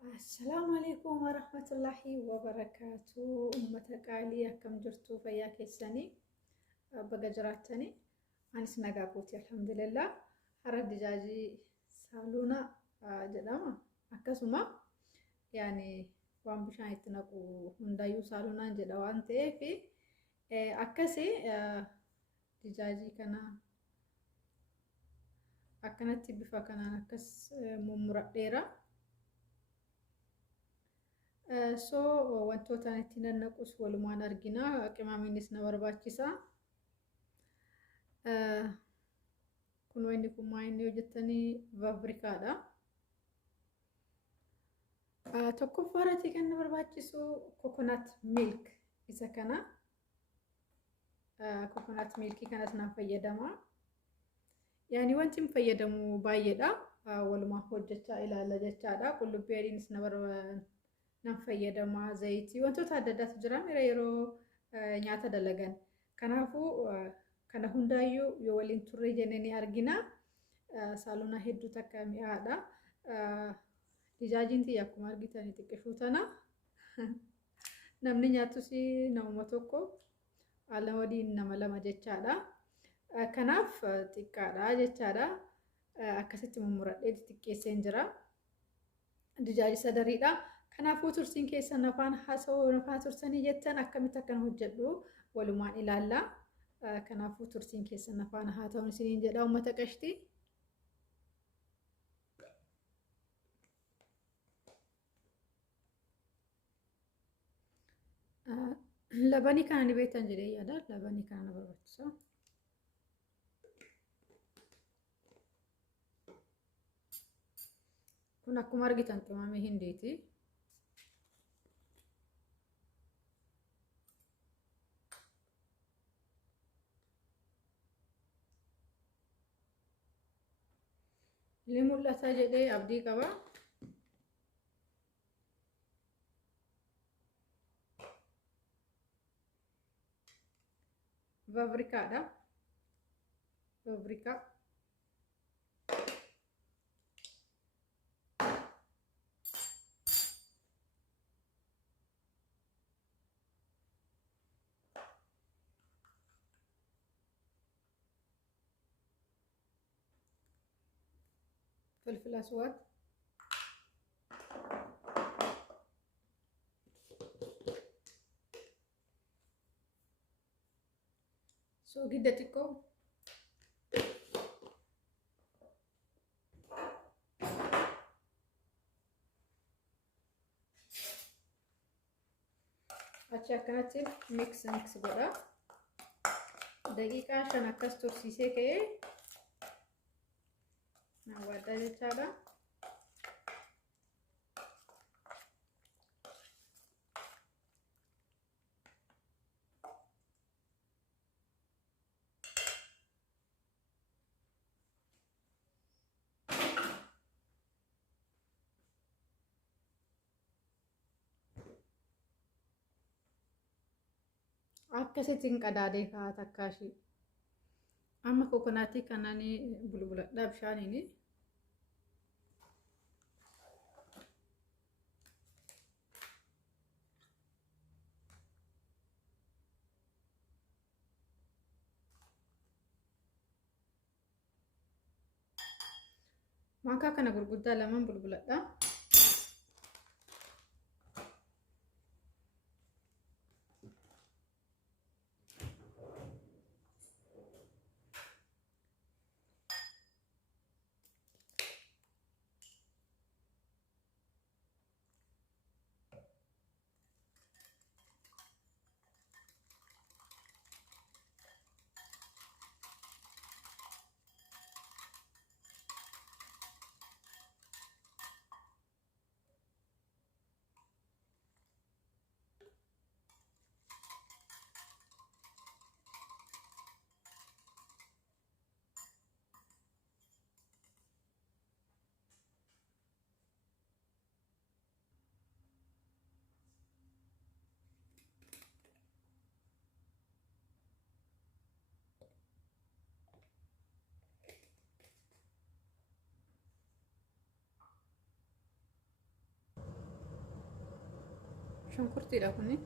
السلام عليكم ورحمة الله وبركاته. أمة قالية كم جرتوا فيا كيساني بقى جراتني أنا سنقابوتي الحمد لله. هرد دجاجي سالونا جداما أكسما يعني وان بشان يتنقو هندايو سالونا جدوان في أكسي دجاجي كنا أكنت بفاكنا أكس ممرقيرا so wantoota itti nannaqus walumaan argina qimaamiinis na barbaachisa kun wanni kun maayinni hojjettanii fabrikaadha tokkoffaarratti kan na barbaachisu coconut milk isa kana coconut milk kanas na fayyadama yaani wanti fayyadamu baay'eedha walumaan hojjechaa ilaalla jechaadha qullubbii adiinis na barbaachisa نفيدما زيتي وانتو تعددات جرام يرو نياتا دلغان كنافو كنا هندايو يولين توري جنيني أرجينا سالونا هدو تكامي هذا دجاجين تي ياكو مارجيتاني تكشوتانا نمني نياتو سي نومتوكو على ودي نملا مجتشادا كناف تكادا جتشادا أكاسيت ممرد تكيسين جرا دجاج سدريدا كنافو ترسين كيسا نفان حاسو نفان ترساني جتن أكمتا كان هجدو ولمان إلالا كنافو ترسين كيسا نفان هاتون سنين جدا ومتا كشتي لباني كان نبيتان جدي يادا لباني كان نبربتسا كنا كمارجتان كمامي هنديتي لمولتا جدي أبدي كبا فابريكا فابريكا فلفل أسود سو جدتكو أشياء كانت ميكس برا دقيقة عشان أكستر سيسكي نوادة جتادا akkasitiin qadaadee kaa takkaashi amma kokonaatii kanani bulbuladhaa bishaaniini maakaa kana gurguddaa lamaan bulbuladhaa shunkurtiidha kuni.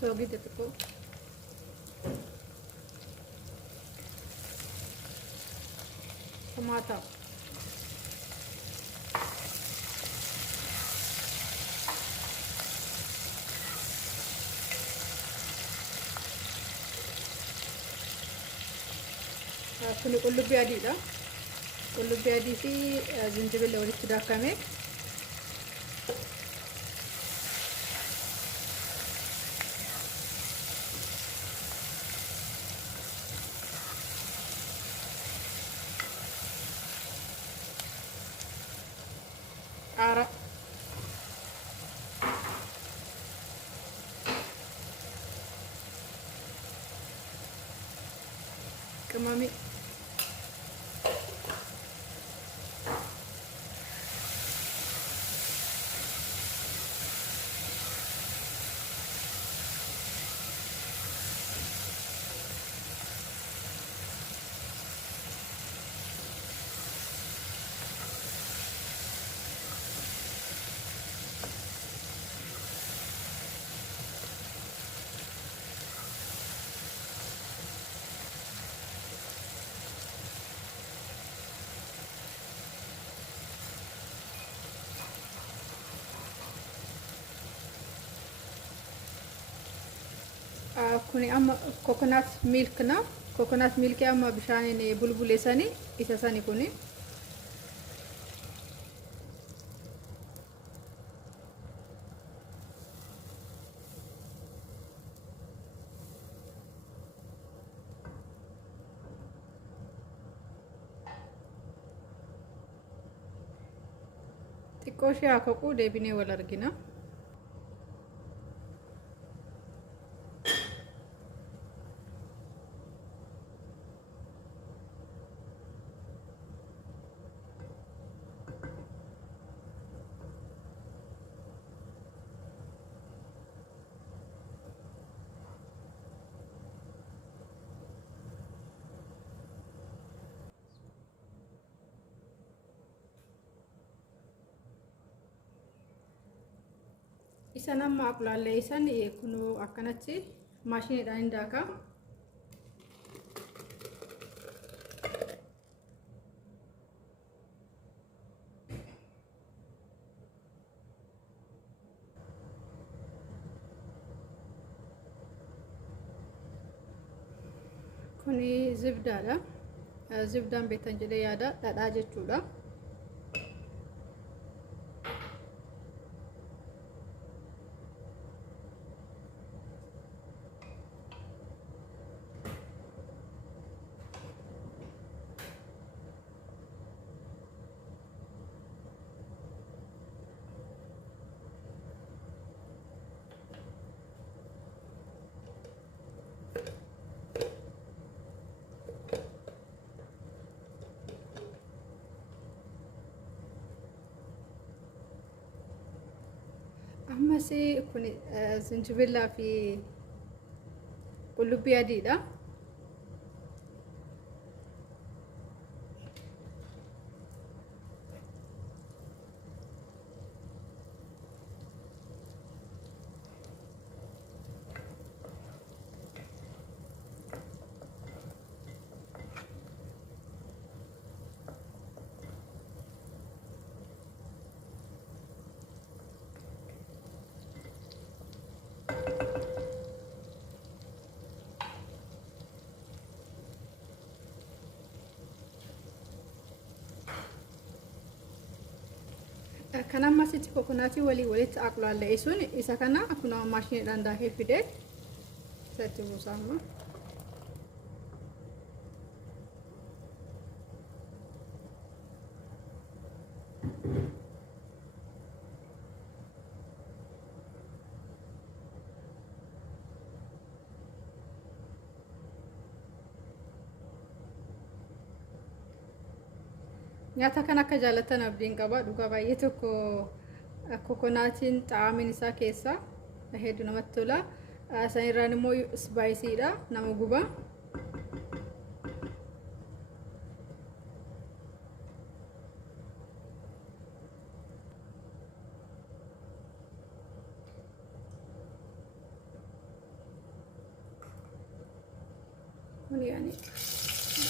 Soogidda xiqqoo. Tomaata. Kuni qullubbii adiidha. Qullubbii adii fi zinjibila walitti daakame. Qaara. Qimami. Kuni amma coconut milk na. Coconut milk amma bishaaniin bulbuleessanii isa sani kuni. Xiqqoo ishee haa kaquu deebinee wal argina. Isan amma aqlaallee isan kunuu akkanatti maashiniidhaan hin daakaa. Kuni zibdaadha. Zibdaan beektan jedhee yaada dhadhaa jechuudha. Ammas kun zinjibillaa fi qullubbii adiidha. Kan ammasitti kokonaatii walitti aqlaallee sun isa kana akkuma maashiniidhaan daakee fidee isatti buusamu. nyaata kan akka jaalatan abdiin qaba. Dhugaa baay'ee tokko kokonaatiin xaa'amiin isaa keessa hedduu namatti tola. San irraan immoo ispaayisiidha, nama guba. يعني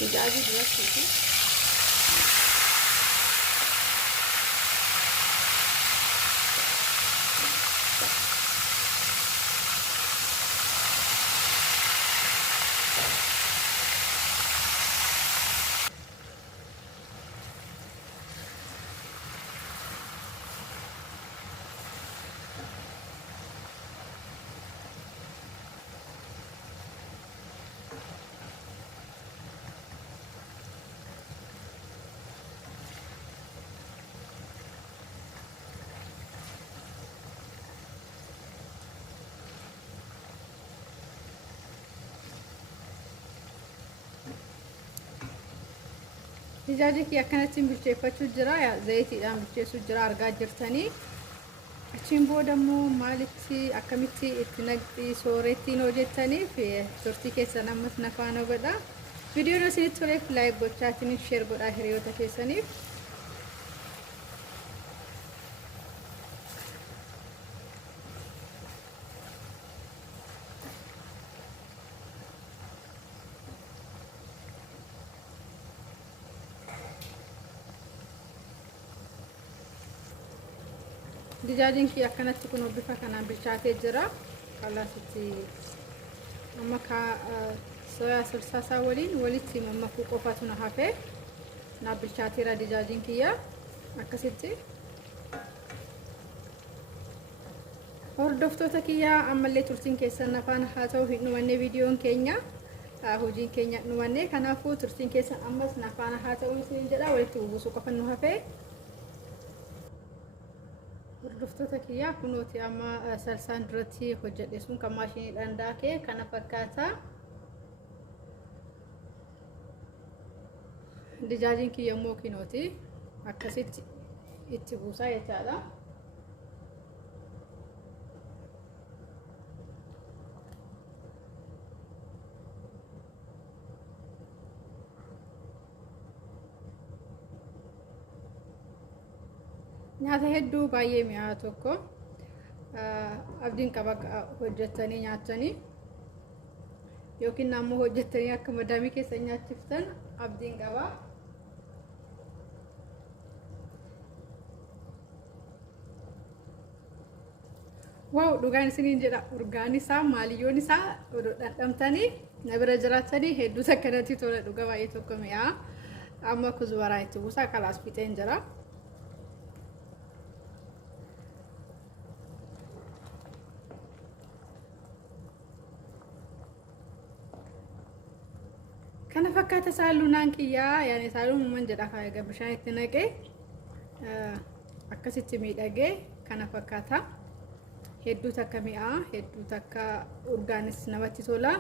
دجاجي دلوقتي Dijaajii kiyya akkanatti bilcheeffachuu jira. Zayitiidhaan bilcheessuu jira argaa jirtanii. Achiin booda immoo maalitti akkamitti itti naqxii soorettiin hojjettaniif turtii keessan ammas na faana godha. Viidiyoon isinitti toleef laayik gochaatiin sheer godhaa hiriyoota keessaniif. Dijaajin kiyya akkanatti kun bifa kanaan bilchaatee jira. Kalaasitti amma soyaa salsaasaa waliin walitti mammakuu qofatu na hafe. Na bilchaateera dijaajin kiyya akkasitti. Hordoftoota kiyya ammallee turtiin keessan nafaan haa ta'u hin dhumanne viidiyoon keenya. Hojiin keenya dhumanne kanaafuu turtiin keessan ammas nafaan haa ta'u isin jedha walitti buusuu qofa nu hafe. Hordoftoota kiyyaa kunooti amma salsaan duratti hojjedhe sun kan maashiniidhaan daakee kana fakkaata. Dijaajiin kiyya immoo kinooti akkasitti itti buusaa jechaadha. Nyaata hedduu baay'ee mi'aa tokko abdiin qaba hojjettanii nyaatanii yookiin ammoo hojjettanii akka madaamii keessa nyaachiftan abdiin qaba. Waaw dhugaan isiniin jedha. Urgaan isaa maaliyyoon isaa dhandhamtanii na bira jiraatanii hedduu akkanatti tola. Dhugaa baay'ee tokko mi'aa. Amma kuzbaraa itti buusaa kalaas fixeen jira. Kana fakkaata saaluunaan kiyyaa yaani saaluun uuman jedha faayidaa bishaan itti naqee akkasitti miidhagee kana fakkaata. Hedduu takka mi'aa, hedduu takka urgaanis namatti tola.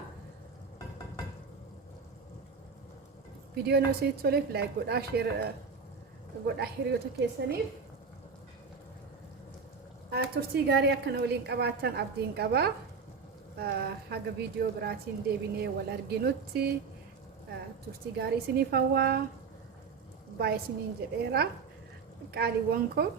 Viidiyoon isinitti toleef laayik godhaa, sheer godhaa hiriyoota keessaniif. Turtii gaarii akkana waliin qabaatan abdiin qaba. Haga viidiyoo biraatiin deebinee wal arginutti. Turtii gaarii isiniif hawwaa baay'ee isiniin jedheera qaaliiwwan koo.